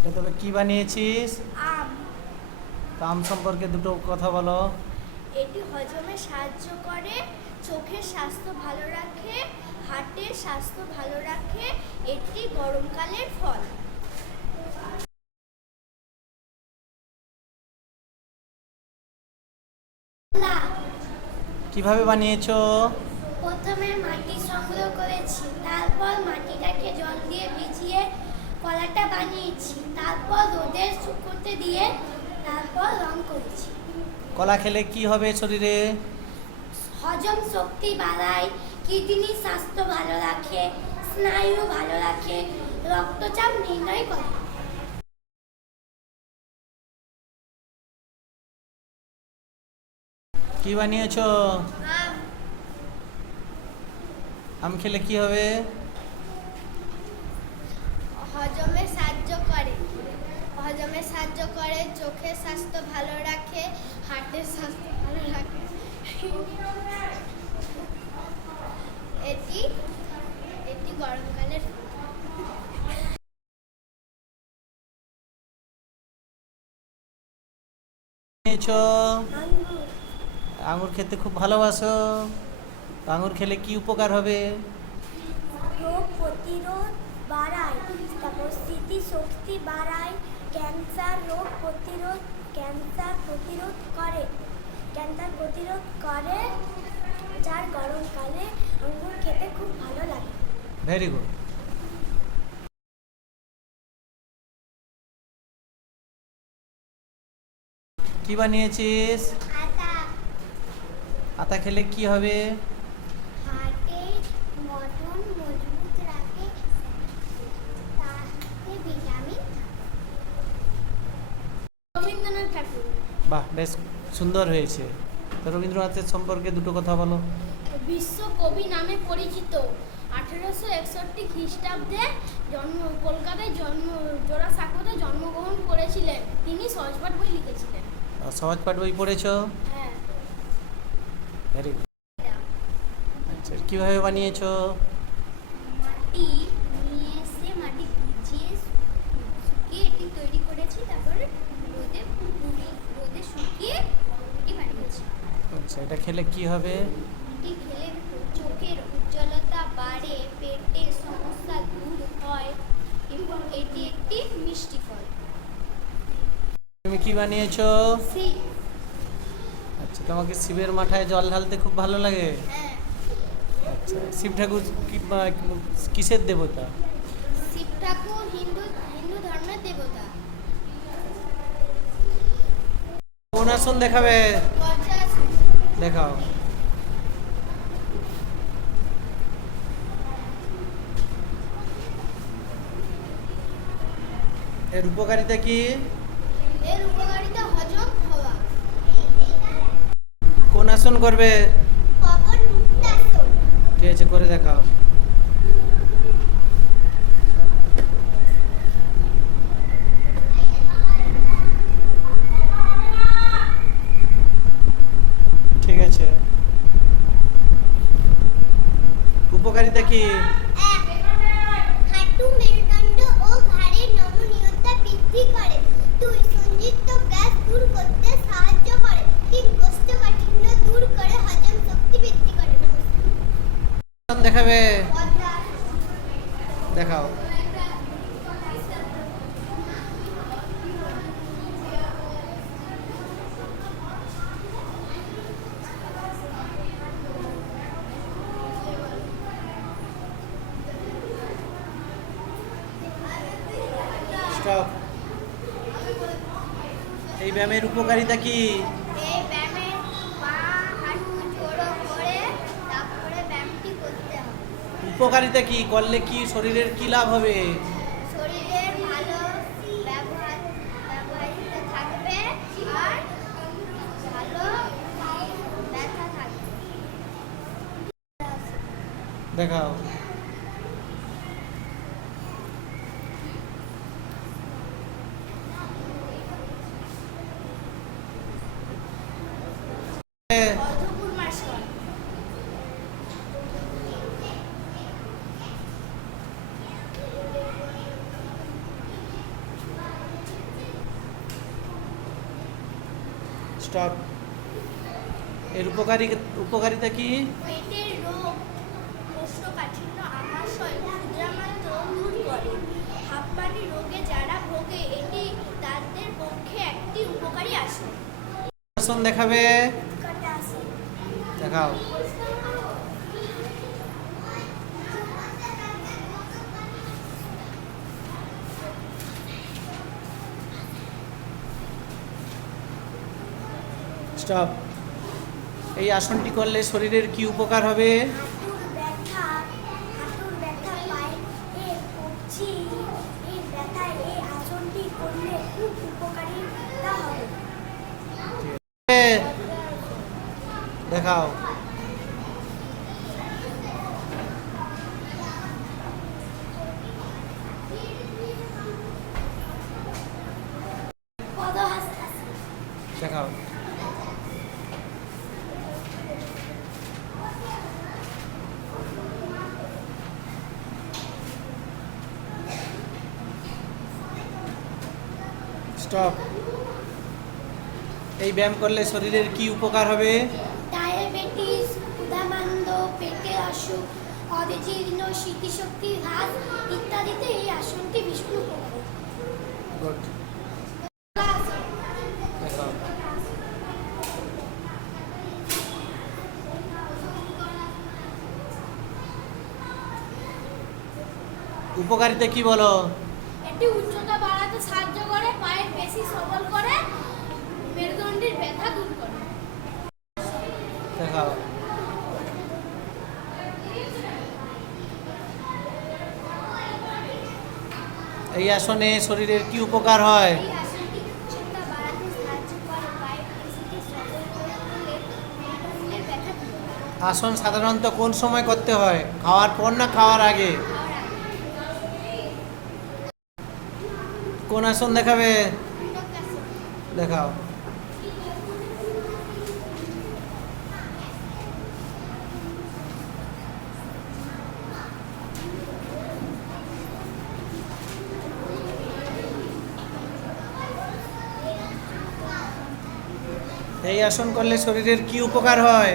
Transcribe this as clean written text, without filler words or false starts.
এটা তবে কি বানিয়েছিস? আম। তো আম সম্পর্কে দুটো কথা বলো। এটি হজমে সাহায্য করে, চোখের স্বাস্থ্য ভালো রাখে, হার্টের স্বাস্থ্য ভালো রাখে। এটি গরমকালের ফল। কলা। কিভাবে বানিয়েছো? প্রথমে মাটি সংগ্রহ করেছি, তারপর মাটিটাকে জল দিয়ে ভিজিয়ে কলাটা বানিয়েছি, তারপর রোদে শুকোতে দিয়ে তারপর রং করেছি। কলা খেলে কি হবে শরীরে? হজম শক্তি বাড়ায়, কিডনি স্বাস্থ্য ভালো রাখে, স্নায়ু ভালো রাখে, রক্তচাপ নির্ণয় করে। কি বানিয়েছো? আম। আম খেলে কি হবে? হজমে সাহায্য করে, চোখের স্বাস্থ্য ভালো রাখে, হার্টের স্বাস্থ্য ভালো রাখে। এটি এটি গরমকালের বানিয়েছো? আঙ্গুর। আঙুর খেতে খুব ভালোবাসো। তো আঙুর খেলে কি উপকার হবে? রোগ প্রতিরোধ বাড়ায়, তারপর স্মৃতিশক্তি বাড়ায়, ক্যান্সার প্রতিরোধ করে, যার গরমকালে আঙ্গুর খেতে খুব ভালো লাগে। Very good. কি বানিয়েছিস? আতা। আতা খেলে কি হবে? হার্টের মটন মজবুত রাখে, তাতে ভিটামিন। রবীন্দ্রনাথ ঠাকুর। বাহ, বেশ সুন্দর হয়েছে। তো রবীন্দ্রনাথের সম্পর্কে দুটো কথা বলো। বিশ্বকবি নামে পরিচিত, 1861 খ্রিস্টাব্দে কলকাতায় জোড়াসাঁকোতে জন্মগ্রহণ করেছিলেন। তিনি সহজপাঠ বই লিখেছিলেন। সহজপাঠ বই পড়েছো? হ্যাঁ। Very good. আচ্ছা, কীভাবে বানিয়েছো? মাটি নিয়ে এসে মাটি ভিজিয়ে শুকিয়ে এটি তৈরি করেছি, তারপরে রোদে শুকিয়ে এটি বানিয়েছি। আচ্ছা, এটা খেলে কি হবে? এটি খেলে চোখের উজ্জ্বলতা বাড়ে, পেটের সমস্যা দূর হয় এবং এটি একটি মিষ্টি ফল। তুমি কি বানিয়েছো? আচ্ছা, তোমাকে শিবের মাথায় জল ঢালতে খুব ভালো লাগে? হ্যাঁ। আচ্ছা, শিব ঠাকুর কিসের দেবতা? শিব ঠাকুর হিন্দু ধর্মের দেবতা। কোন আসন দেখাবে? বজ্রাসন। দেখাও। এর উপকারিতা কি? এর উপকারিতা হজম হওয়া। কোন আসন করবে? পবন মুক্তাসন। ঠিক আছে, করে দেখাও। ঠিক আছে। উপকারিতা কি? হাঁটু মেরুদণ্ড ও ঘাড়ের নমনীয়তা বৃদ্ধি করে। 2 সঞ্চিত গ্যাস দূর করতে সাহায্য করে। 3 কোষ্ঠকাঠিন্য দূর করে, হজম শক্তি বৃদ্ধি করে। আসন দেখাবে? দেখাও। স্টপ। এই ব্যায়ামের উপকারিতা কি? এই ব্যায়ামে পা হাঁটু জোড়ো করে তারপরে ব্যায়ামটি করতে হবে। উপকারিতা কি? করলে কি শরীরের কি লাভ হবে? শরীরের ভালো ব্যবহারিতা থাকবে আর ভালো ব্যথা থাকবে। দেখাও। অর্ধপূর্ণাসন। স্টপ। এর উপকারিতা কি? পেটের রোগ, কোষ্ঠকাঠিন্য, আমাশয়, ক্ষুদ্রামাত্র দূর করে। হাঁপানি রোগে যারা ভোগে এটি তাদের পক্ষে একটি উপকারী আসন। আসন দেখাবে, দেখাও। স্টপ। এই আসনটি করলে শরীরের কি উপকার হবে? হাঁটুর ব্যথা, পায়ে কবজি, এই ব্যথায় এই আসনটি করলে খুব উপকারিতা হবে। দেখাও। পদহস্তাসন, দেখাও। স্টপ। এই ব্যায়াম করলে শরীরের কি উপকার হবে? ডায়াবেটিস, ক্ষুধামান্দ, পেটের অসুখ, অজীর্ণ, স্মৃতিশক্তি হ্রাস ইত্যাদিতে এই আসনটি ভীষণ উপকারী। গুড। দেখাও। উপকারিতা কি বলো? এটি উচ্চতা বাড়াতে সাহায্য করে, পায়ের পেশি সবল করে, মেরুদণ্ডের ব্যথা দূর করে। দেখাও। এই আসনে শরীরের কি উপকার হয়? এই আসনটি উচ্চতা বাড়াতে সাহায্য করে, পায়ের পেশিকে সবল করে তুলে, মেরুদণ্ডের ব্যথা দূর করে। আসন সাধারণত কোন সময় করতে হয়? খাওয়ার পর না খাওয়ার আগে? কোন আসন দেখাবে? দেখাও। এই আসন করলে শরীরের কি উপকার হয়?